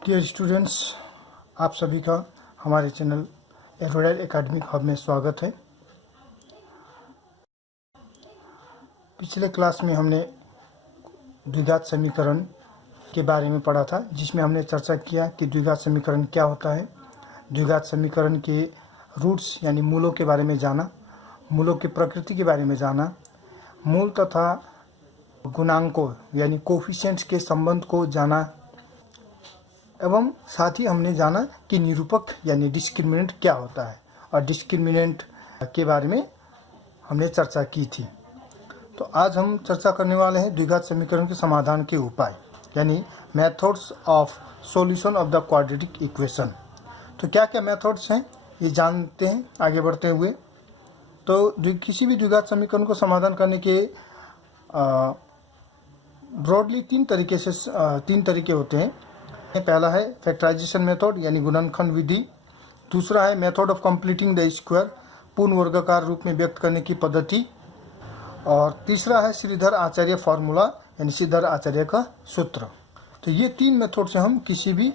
Dear students, आप सभी का हमारे चैनल एरोडाइल एकेडमिक हब में स्वागत है। पिछले क्लास में हमने द्विघात समीकरण के बारे में पढ़ा था, जिसमें हमने चर्चा किया कि द्विघात समीकरण क्या होता है, द्विघात समीकरण के रूट्स यानी मूलों के बारे में जाना, मूलों की प्रकृति के बारे में जाना, मूल तथा गुणांकों यानी कोफिशिएंट्स के संबंध को जाना, एवं साथ ही हमने जाना कि निरूपक यानी डिस्क्रिमिनेंट क्या होता है और डिस्क्रिमिनेंट के बारे में हमने चर्चा की थी। तो आज हम चर्चा करने वाले हैं द्विघात समीकरण के समाधान के उपाय यानी methods of solution of the quadratic equation. तो क्या क्या मेथड्स हैं ये जानते हैं आगे बढ़ते हुए। तो किसी भी द्विघात समीकरण को समाधान करने के ब्रॉडली तीन तरीके होते हैं। पहला है फैक्टराइजेशन मेथड यानी गुणनखंड विधि, दूसरा है method of completing the square पूर्ण वर्गाकार रूप में व्यक्त करने की पद्धति, और तीसरा है श्रीधर आचार्य फार्मूला यानी श्रीधर आचार्य का सूत्र। तो ये तीन मेथड से हम किसी भी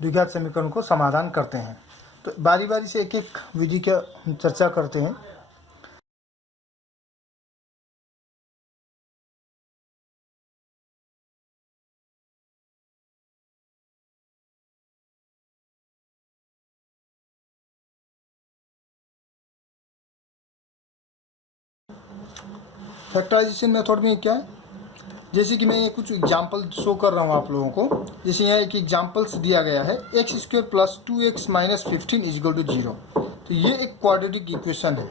द्विघात समीकरण को समाधान करते हैं। तो बारी बारी से एक एक विधि की चर्चा करते हैं। फैक्टराइजेशन मेथड में क्या है, जैसे कि मैं ये कुछ एग्जांपल शो कर रहा हूँ आप लोगों को। जैसे यहाँ एक एग्जांपल्स दिया गया है x square plus 2x minus 15 is equal to 0। तो ये एक क्वाड्रेटिक इक्वेशन है,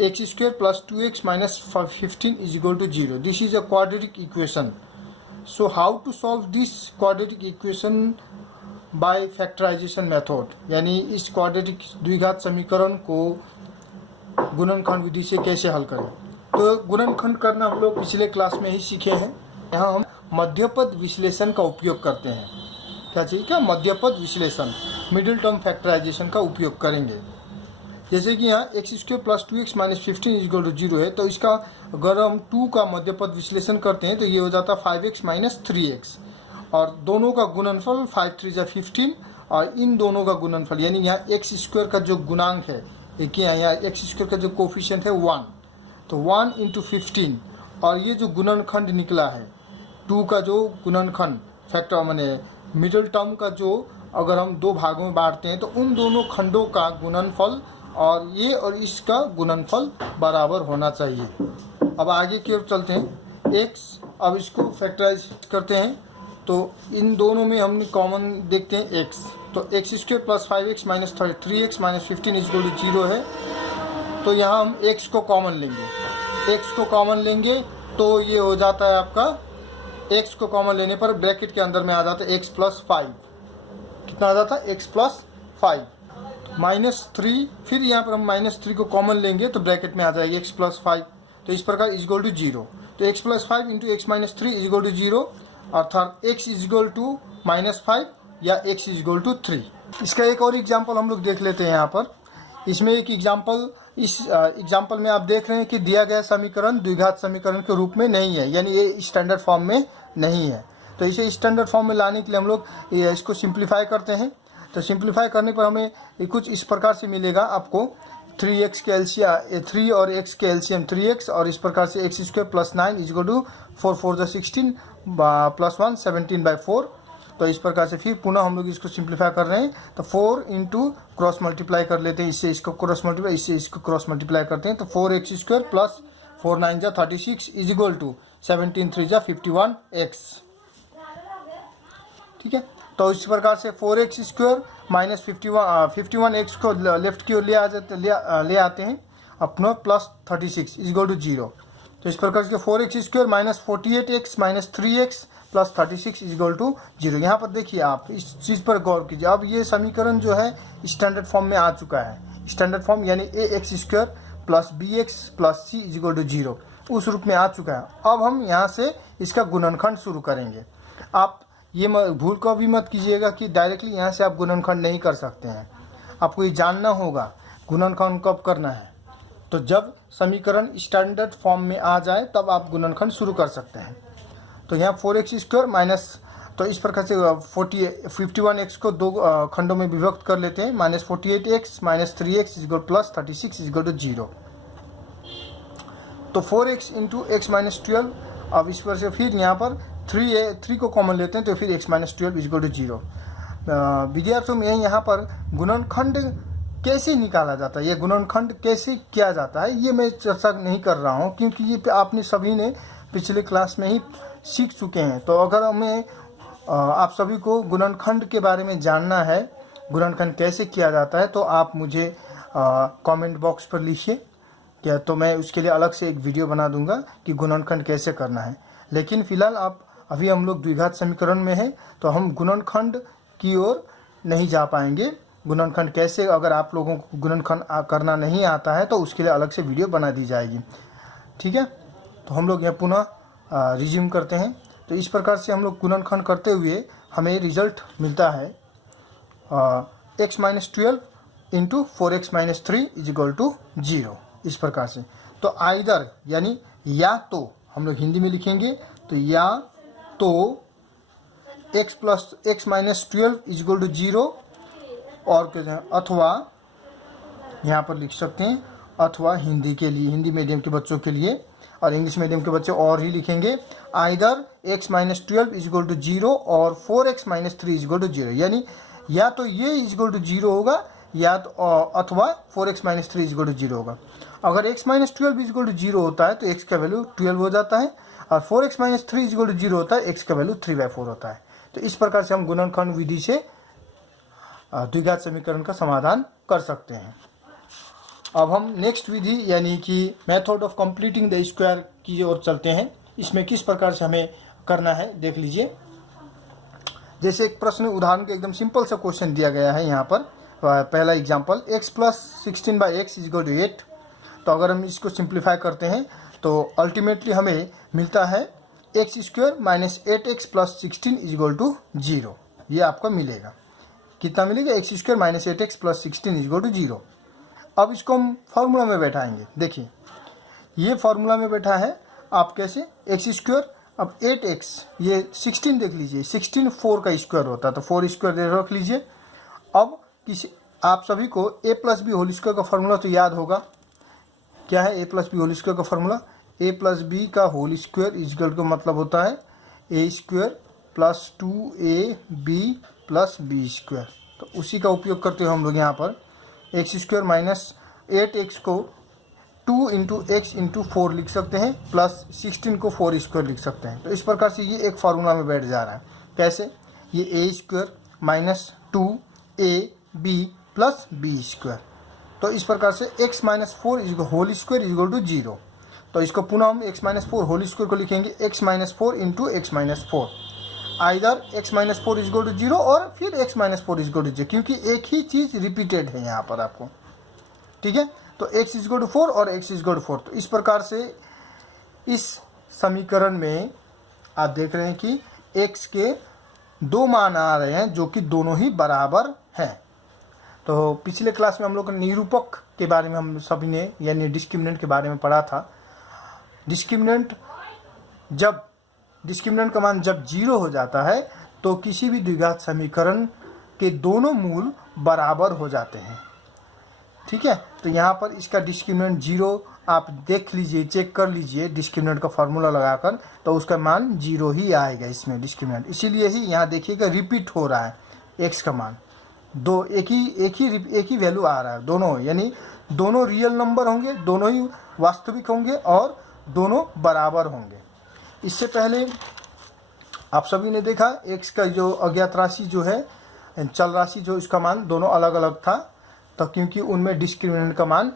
x square plus 2x minus 15 is equal to 0। This is a quadratic equation. So how to solve this quadratic equation by factorisation method, यानी इस quadratic द्विघात समीकरण को गुणनखंड विधि से कैसे हल करें। तो गुणनखंड करना हम लोग पिछले क्लास में ही सीखे हैं। यहाँ हम मध्यपद विश्लेषण का उपयोग करते हैं। क्या चाहिए, क्या मध्यपद विश्लेषण, मिडिल टर्म फैक्टराइजेशन का उपयोग करेंगे। जैसे कि यहाँ x square plus 2x minus 15 is equal to 0 है, तो इसका अगर हम 2 का मध्यपद विश्लेषण करते हैं तो ये हो जाता है 5x माइनस 3x, और दोनों का गुणनफल 5 3 जा 15, और इन दोनों का गुणनफल यानी यहाँ एक्स स्क्वायर का जो गुणांक है, देखिए यहाँ एक्स स्क्वायर का जो कोफिशिएंट है 1, तो 1 इंटू 15, और ये जो गुणनखंड निकला है 2 का जो गुणनखंड फैक्टर माने मिडिल टर्म का जो अगर हम दो भागों में बांटते हैं तो उन दोनों खंडों का गुणनफल और ये और इसका गुणनफल बराबर होना चाहिए। अब आगे की ओर चलते हैं। एक्स, अब इसको फैक्टराइज करते हैं तो इन दोनों में हम कॉमन देखते हैं एक्स। तो x square plus 5x minus 3x minus 15 is equal to 0 है। तो यहाँ हम x को कॉमन लेंगे, x को कॉमन लेंगे तो ये हो जाता है आपका, x को कॉमन लेने पर ब्रैकेट के अंदर में आ जाता है x प्लस 5। कितना आ जाता है, x प्लस 5 माइनस 3, फिर यहाँ पर हम माइनस 3 को कॉमन लेंगे तो ब्रैकेट में आ जाएगी x प्लस 5। तो इस प्रकार इज इक्वल टू 0। तो x plus 5 into x minus 3 is equal to 0, अर्थात x is equal to minus 5 या x इज इक्वल टू 3। इसका एक और एग्जाम्पल हम लोग देख लेते हैं। यहाँ पर इसमें एक एग्जाम्पल, इस एग्जाम्पल में आप देख रहे हैं कि दिया गया समीकरण द्विघात समीकरण के रूप में नहीं है, यानी ये स्टैंडर्ड फॉर्म में नहीं है। तो इसे स्टैंडर्ड फॉर्म में लाने के लिए हम लोग इसको सिंप्लीफाई करते हैं। तो सिंप्लीफाई करने पर हमें कुछ इस प्रकार से मिलेगा आपको, 3x के एलसीएम 3 और x के एलसीएम 3x, और इस प्रकार से x square plus 9 is equal to 4 4 जा 16 प्लस 1 17/4। तो इस प्रकार से फिर पुनः हम लोग इसको सिंप्लीफाई कर रहे हैं। तो 4 इंटू क्रॉस मल्टीप्लाई कर लेते हैं, इससे इसको क्रॉस मल्टीप्लाई, इससे इसको क्रॉस मल्टीप्लाई करते हैं। तो 4x स्क्वायर प्लस 4 9 जा 36 इज इक्वल टू 17 3 जा 51x। ठीक है, तो इस प्रकार से 4x स्क्वायर माइनस 51x को लेफ्ट की ओर ले आते हैं अपना प्लस 36 इज इक्वल टू 0। तो इस प्रकार से 4x square minus 48x minus 3x plus 36 is equal to 0। यहाँ पर देखिए, आप इस चीज़ पर गौर कीजिए। अब ये समीकरण जो है स्टैंडर्ड फॉर्म में आ चुका है। स्टैंडर्ड फॉर्म यानी ax square plus bx plus c is equal to 0 उस रूप में आ चुका है। अब हम यहाँ से इसका गुणनखंड शुरू करेंगे। आप ये भूल को भी मत कीजिएगा कि डायरेक्टली यहाँ से आप गुणनखंड नहीं कर सकते हैं। आपको ये जानना होगा गुणनखंड कब करना है। तो जब समीकरण स्टैंडर्ड फॉर्म में आ जाए तब आप गुणनखंड शुरू कर सकते हैं। तो यहाँ 4x स्क्वायर माइनस तो इस प्रकार से 51x को दो खंडों में विभक्त कर लेते हैं। -48x -3x equal plus 36 equal to 0। तो 4x इंटू x माइनस 12, अब इस पर से फिर यहाँ पर 3 को कॉमन लेते हैं तो फिर x माइनस 12 इक्वल टू 0। विद्यार्थियों में यहाँ पर गुणनखंड कैसे निकाला जाता है, ये गुणनखंड कैसे किया जाता है, ये मैं चर्चा नहीं कर रहा हूँ, क्योंकि ये आपने सभी ने पिछले क्लास में ही सीख चुके हैं। तो अगर हमें आप सभी को गुणनखंड के बारे में जानना है, गुणनखंड कैसे किया जाता है, तो आप मुझे कमेंट बॉक्स पर लिखिए, क्या तो मैं उसके लिए अलग से एक वीडियो बना दूंगा कि गुणनखंड कैसे करना है। लेकिन फिलहाल अभी हम लोग द्विघात समीकरण में हैं, तो हम गुणनखंड की ओर नहीं जा पाएंगे। गुणनखंड कैसे, अगर आप लोगों को गुणनखंड करना नहीं आता है तो उसके लिए अलग से वीडियो बना दी जाएगी। ठीक है, तो हम लोग यहाँ पुनः रिज्यूम करते हैं। तो इस प्रकार से हम लोग गुणनखंड करते हुए हमें रिजल्ट मिलता है x minus 12 into 4x minus 3 is equal to 0, इस प्रकार से। तो आइदर यानी या तो हम लोग हिंदी में लिखेंगे, तो या तो x minus 12 is equal to 0, और कहते हैं अथवा यहाँ पर लिख सकते हैं, अथवा हिंदी के लिए, हिंदी मीडियम के बच्चों के लिए, और इंग्लिश मीडियम के बच्चे और ही लिखेंगे either x minus 12 is equal to 0 और 4x minus 3 is equal to 0। यानी या तो ये इज इक्वल टू 0 होगा, या तो अथवा 4x minus 3 is equal to 0 होगा। अगर x minus 12 is equal to 0 होता है तो x का वैल्यू 12 हो जाता है, और 4x minus 3 is equal to 0 होता है, x का वैल्यू 3/4 होता है। तो इस प्रकार से हम गुणनखंड विधि से द्विघात समीकरण का समाधान कर सकते हैं। अब हम नेक्स्ट विधि यानी कि method of completing the square की ओर चलते हैं। इसमें किस प्रकार से हमें करना है देख लीजिए। जैसे एक प्रश्न उदाहरण के एकदम सिंपल सा क्वेश्चन दिया गया है यहाँ पर। पहला example x plus 16/x is equal to 8। तो अगर हम इसको सिंप्लीफाई करते हैं तो अल्टीमेटली हमें मिलता है x square minus 8x plus 16 is equal to 0। ये आपको मिलेगा, कितना मिलेगा, x square minus 8x plus 16 is equal to 0। अब इसको हम फॉर्मूला में बैठाएंगे। देखिए ये फॉर्मूला में बैठा है, आप कैसे, x स्क्वायर, अब 8x, ये 16 देख लीजिए, 16 4 का स्क्वायर होता है, तो 4 स्क्वायर रख लीजिए। अब किसी आप सभी को a plus b whole square का फॉर्मूला तो याद होगा, क्या है a plus b whole square का फॉर्मूला, a प्लस बी का होल स्क्वायर इजकल का मतलब होता है a square plus 2ab plus B square. तो उसी का उपयोग करते हुए हम लोग यहाँ पर एक्स स्क्वायर माइनस 8x को 2 इंटू एक्स इंटू 4 लिख सकते हैं, प्लस 16 को 4 स्क्वायर लिख सकते हैं। तो इस प्रकार से ये एक फार्मूला में बैठ जा रहा है। कैसे, ये a square minus 2ab plus B square. तो इस प्रकार से x minus 4 whole square is equal to 0। तो इसको पुनः हम x माइनस 4 होल स्क्वायर को लिखेंगे x minus 4 into x minus 4। Either x minus 4 is equal to 0 और फिर x minus 4 is equal to 0, क्योंकि एक ही चीज़ रिपीटेड है यहाँ पर आपको। ठीक है, तो x इज इक्वल टू 4 और x इज इक्वल टू 4। तो इस प्रकार से इस समीकरण में आप देख रहे हैं कि x के दो मान आ रहे हैं जो कि दोनों ही बराबर हैं। तो पिछले क्लास में हम लोग निरूपक के बारे में हम सभी ने यानी डिस्क्रिमिनेंट के बारे में पढ़ा था। डिस्क्रिमिनेंट का मान जब 0 हो जाता है तो किसी भी द्विघात समीकरण के दोनों मूल बराबर हो जाते हैं। ठीक है, तो यहाँ पर इसका डिस्क्रिमिनेंट 0 आप देख लीजिए, चेक कर लीजिए डिस्क्रिमिनेंट का फॉर्मूला लगाकर, तो उसका मान 0 ही आएगा इसमें डिस्क्रिमिनेंट। इसीलिए ही यहाँ देखिएगा रिपीट हो रहा है x का मान, दो एक ही वैल्यू आ रहा है दोनों, यानी दोनों रियल नंबर होंगे, दोनों ही वास्तविक होंगे और दोनों बराबर होंगे। इससे पहले आप सभी ने देखा x का जो अज्ञात राशि जो है, चल राशि जो, इसका मान दोनों अलग अलग था, तो क्योंकि उनमें डिस्क्रिमिनेंट का मान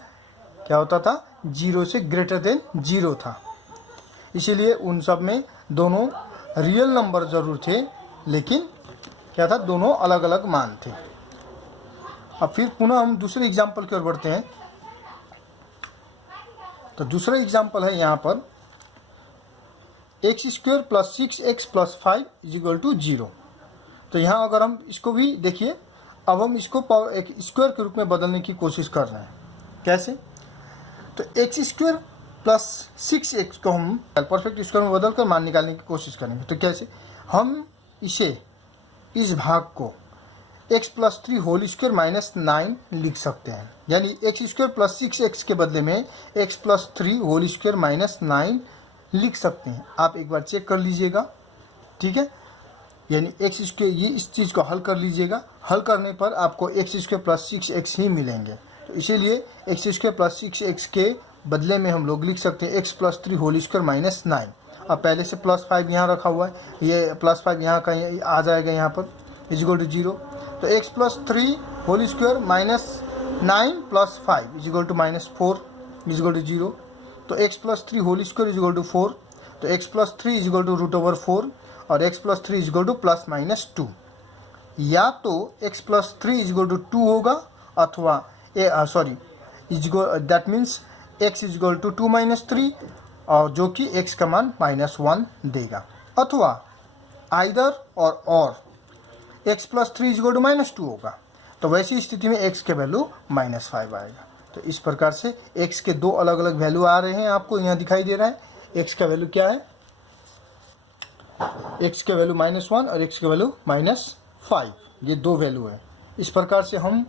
क्या होता था, 0 से ग्रेटर देन 0 था। इसीलिए उन सब में दोनों रियल नंबर ज़रूर थे, लेकिन क्या था, दोनों अलग अलग मान थे। अब फिर पुनः हम दूसरे एग्जाम्पल की ओर बढ़ते हैं। तो दूसरा एग्जाम्पल है यहाँ पर x square plus 6x plus 5 is equal to 0। तो यहाँ अगर हम इसको भी देखिए, अब हम इसको एक स्क्वायर के रूप में बदलने की कोशिश कर रहे हैं। कैसे, तो एक्स स्क्वायर प्लस 6x को हम परफेक्ट स्क्वायर में बदल कर मान निकालने की कोशिश करेंगे। तो कैसे, हम इस भाग को x plus 3 whole square minus 9 लिख सकते हैं, यानी एक्स स्क्वायर प्लस 6x के बदले में x plus 3 whole square minus 9 लिख सकते हैं। आप एक बार चेक कर लीजिएगा, ठीक है। यानी एक्स स्क्वायर, ये इस चीज़ को हल कर लीजिएगा, हल करने पर आपको एक्स स्क्वायर प्लस 6x ही मिलेंगे। तो इसीलिए एक्स स्क्वायर प्लस 6x के बदले में हम लोग लिख सकते हैं x plus 3 whole square minus 9। अब पहले से प्लस 5 यहाँ रखा हुआ है, ये प्लस 5 यहाँ का आ जाएगा यहाँ पर, इजिकल टू 0। तो x plus 3 whole square minus 9 plus 5 is equal to minus 4 is equal to 0। तो x plus 3 whole square is equal to 4। तो x plus 3 is equal to root over 4 और x plus 3 is equal to plus minus 2। या तो x plus 3 is equal to 2 होगा अथवा that means x is equal to 2 minus 3 और जो कि x का मान माइनस 1 देगा, अथवा आइदर और x plus 3 is equal to minus 2 होगा। तो वैसी स्थिति में x के वैल्यू माइनस 5 आएगा। तो इस प्रकार से x के दो अलग अलग वैल्यू आ रहे हैं, आपको यहाँ दिखाई दे रहा है। x का वैल्यू क्या है, x के वैल्यू माइनस 1 और x के वैल्यू माइनस 5, ये दो वैल्यू है। इस प्रकार से हम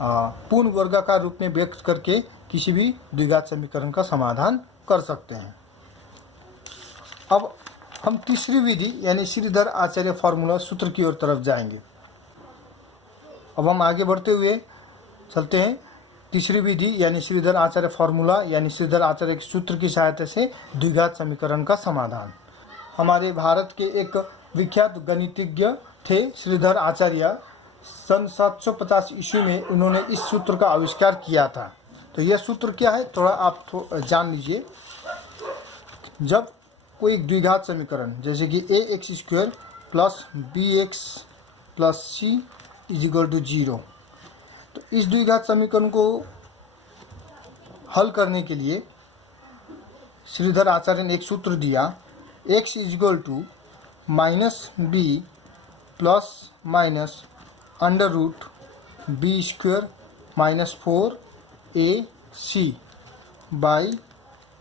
पूर्ण वर्गाकार रूप में व्यक्त करके किसी भी द्विघात समीकरण का समाधान कर सकते हैं। अब हम तीसरी विधि यानी श्रीधर आचार्य फॉर्मूला सूत्र की ओर तरफ जाएंगे। अब हम आगे बढ़ते हुए चलते हैं तीसरी विधि यानी श्रीधर आचार्य फॉर्मूला यानी श्रीधर आचार्य के सूत्र की सहायता से द्विघात समीकरण का समाधान। हमारे भारत के एक विख्यात गणितज्ञ थे श्रीधर आचार्य। सन 750 ईस्वी में उन्होंने इस सूत्र का आविष्कार किया था। तो यह सूत्र क्या है, थोड़ा आप जान लीजिए। जब कोई द्विघात समीकरण जैसे कि ax square plus bx plus c is equal to 0, तो इस द्विघात समीकरण को हल करने के लिए श्रीधर आचार्य ने एक सूत्र दिया, x is equal to minus b plus minus under root B square minus 4ac by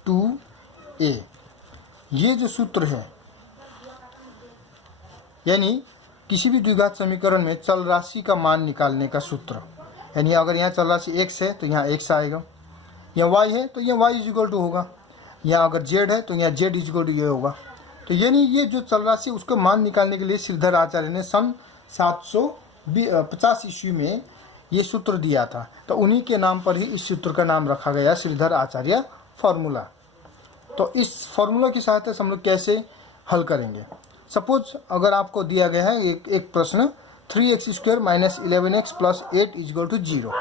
2a। ये जो सूत्र है यानी किसी भी द्विघात समीकरण में चल राशि का मान निकालने का सूत्र। यानी अगर यहाँ चल राशि x है तो यहाँ x आएगा, यहाँ y है तो यहाँ y इजिकल टू होगा, यहाँ अगर z है तो यहाँ z इजिकल टू ये होगा। तो यानी ये जो चल राशि उसको मान निकालने के लिए श्रीधर आचार्य ने सन 750 ईस्वी में ये सूत्र दिया था। तो उन्हीं के नाम पर ही इस सूत्र का नाम रखा गया श्रीधर आचार्य फॉर्मूला। तो इस फॉर्मूला की सहायता से हम लोग कैसे हल करेंगे। सपोज अगर आपको दिया गया है एक प्रश्न 3x square minus 11x plus 8 is equal to 0।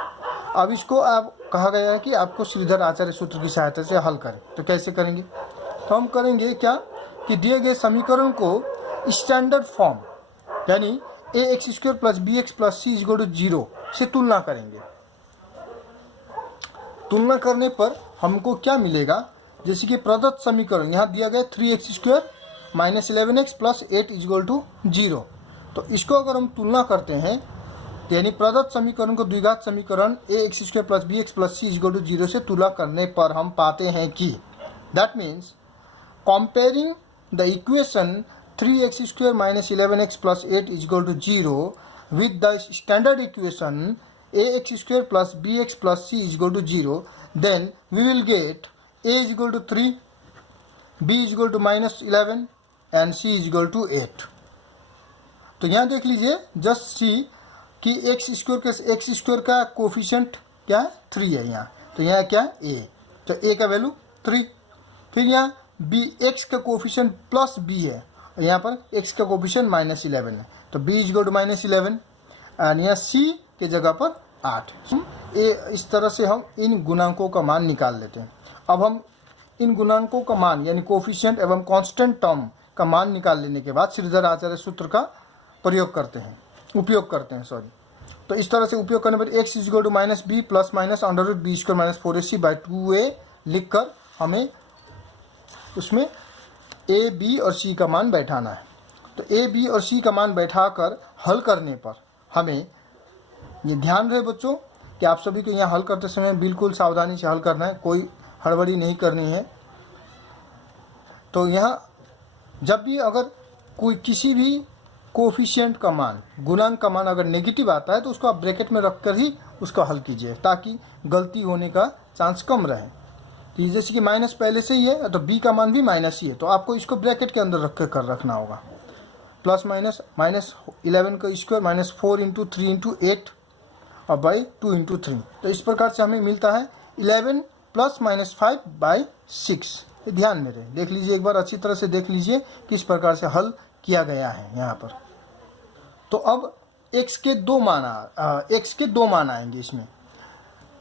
अब इसको आप कहा गया है कि आपको श्रीधर आचार्य सूत्र की सहायता से हल करें। तो कैसे करेंगे, तो हम करेंगे क्या कि दिए गए समीकरण को स्टैंडर्ड फॉर्म यानी ax square plus bx plus c is equal to 0 से तुलना करेंगे। तुलना करने पर हमको क्या मिलेगा, जैसे कि प्रदत्त समीकरण यहाँ दिया गया 3x square minus 11x plus 8 is equal to 0। तो इसको अगर हम तुलना करते हैं तो यानी प्रदत्त समीकरण को द्विघात समीकरण ax square plus bx plus c is equal to 0 से तुलना करने पर हम पाते हैं कि that means comparing the equation 3x square minus 11x plus 8 is equal to 0 with the standard equation ax square plus bx plus c is equal to 0, then we will get a is equal to 3, b is equal to minus 11 and c is equal to 8। तो यहाँ देख लीजिए just see कि x square का coefficient क्या है 3 है यहाँ। तो यहाँ क्या है a, तो a का वैल्यू 3। फिर यहाँ b x का कोफिशिएंट प्लस b है, यहाँ पर x का कोफिशिएंट माइनस 11 है, तो b is equal to minus 11 and यहाँ c के जगह पर 8। इस तरह से हम इन गुणांकों का मान निकाल लेते हैं। अब हम इन गुणांकों का मान यानी कोफिशिएंट एवं कांस्टेंट टर्म का मान निकाल लेने के बाद श्रीधर आचार्य सूत्र का उपयोग करते हैं। तो इस तरह से उपयोग करने पर x is equal to minus B plus minus under root B square minus 4ac by 2a लिख कर हमें उसमें a b और c का मान बैठाना है। तो a b और c का मान बैठाकर हल करने पर हमें ये ध्यान रहे बच्चों कि आप सभी को यहाँ हल करते समय बिल्कुल सावधानी से हल करना है, कोई हड़बड़ी नहीं करनी है। तो यहाँ जब भी अगर कोई किसी भी कोफिशिएंट का मान, गुणांक का मान अगर नेगेटिव आता है तो उसको आप ब्रैकेट में रख कर ही उसका हल कीजिए, ताकि गलती होने का चांस कम रहे। कि जैसे कि माइनस पहले से ही है तो b का मान भी माइनस ही है, तो आपको इसको ब्रैकेट के अंदर रख कर रखना होगा। प्लस माइनस -11 का स्क्वायर -4 × 3 × 8 और बाई 2 × 3। तो इस प्रकार से हमें मिलता है 11 + -5/6। ये ध्यान में रहे, देख लीजिए एक बार अच्छी तरह से देख लीजिए किस प्रकार से हल किया गया है यहाँ पर। तो अब x के दो मान आएंगे इसमें।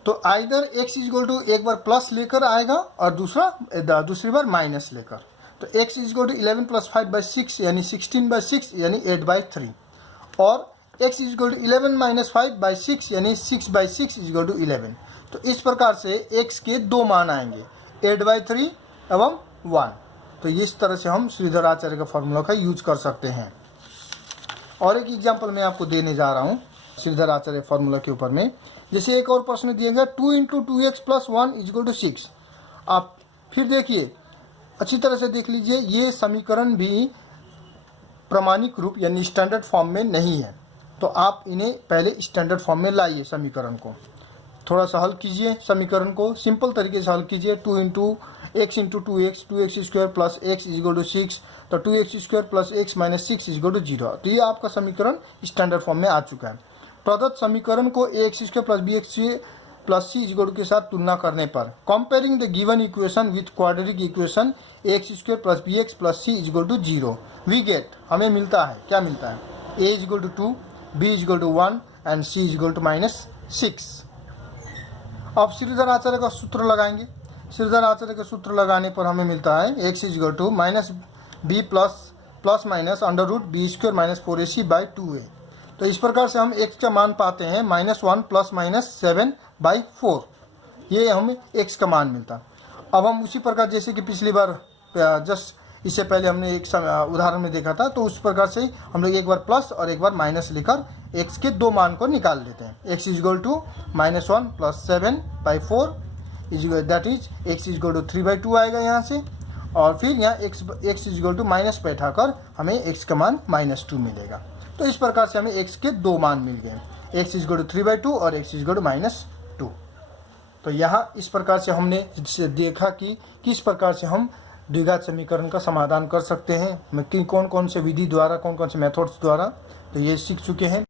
तो आइदर x = एक बार प्लस लेकर आएगा और दूसरी बार माइनस लेकर। तो x = 11 + 5/6 यानी 16/6 यानी 8/3, और x = 11 - 5/6 यानी 6/6 = 11। तो इस प्रकार से x के दो मान आएंगे, 8/3 एवं 1। तो इस तरह से हम श्रीधर आचार्य का फॉर्मूला का यूज कर सकते हैं। और एक एग्जांपल मैं आपको देने जा रहा हूँ श्रीधर आचार्य फॉर्मूला के ऊपर में। जैसे एक और प्रश्न दिया गया 2 × 2x + 1 = 6। आप फिर देखिए, अच्छी तरह से देख लीजिए, ये समीकरण भी प्रमाणिक रूप यानी स्टैंडर्ड फॉर्म में नहीं है। तो आप इन्हें पहले स्टैंडर्ड फॉर्म में लाइए, समीकरण को थोड़ा सा हल कीजिए, समीकरण को सिंपल तरीके से हल कीजिए। 2 × x × 2x 2x² + x = 6। तो 2x² + x - 6 = 0। तो ये आपका समीकरण स्टैंडर्ड फॉर्म में आ चुका है। प्रदत्त समीकरण को ax² + bx + c = के साथ तुलना करने पर, comparing the given equation with quadratic equation ax² + bx + c = 0, we get, हमें मिलता है, क्या मिलता है, a = 2, b = 1 एंड c = -6। अब श्रीधर आचार्य का सूत्र लगाएंगे। श्रीधर आचार्य का सूत्र लगाने पर हमें मिलता है x = -b + √b² - 4ac/2a। तो इस प्रकार से हम x का मान पाते हैं -1 ± 7/4। ये हमें x का मान मिलता। अब हम उसी प्रकार, जैसे कि पिछली बार जस्ट इससे पहले हमने एक उदाहरण में देखा था, तो उस प्रकार से हम लोग एक बार प्लस और एक बार माइनस लेकर x के दो मान को निकाल लेते हैं। x = -1 + 7/4 दैट इज x = 3/2 आएगा यहाँ से, और फिर यहाँ x = माइनस पे उठाकर हमें x का मान -2 मिलेगा। तो इस प्रकार से हमें x के दो मान मिल गए, x = 3/2 और x = -2। तो यहाँ इस प्रकार से हमने देखा कि किस प्रकार से हम द्विघात समीकरण का समाधान कर सकते हैं, कि कौन कौन से विधि द्वारा, कौन कौन से मेथड्स द्वारा। तो ये सीख चुके हैं।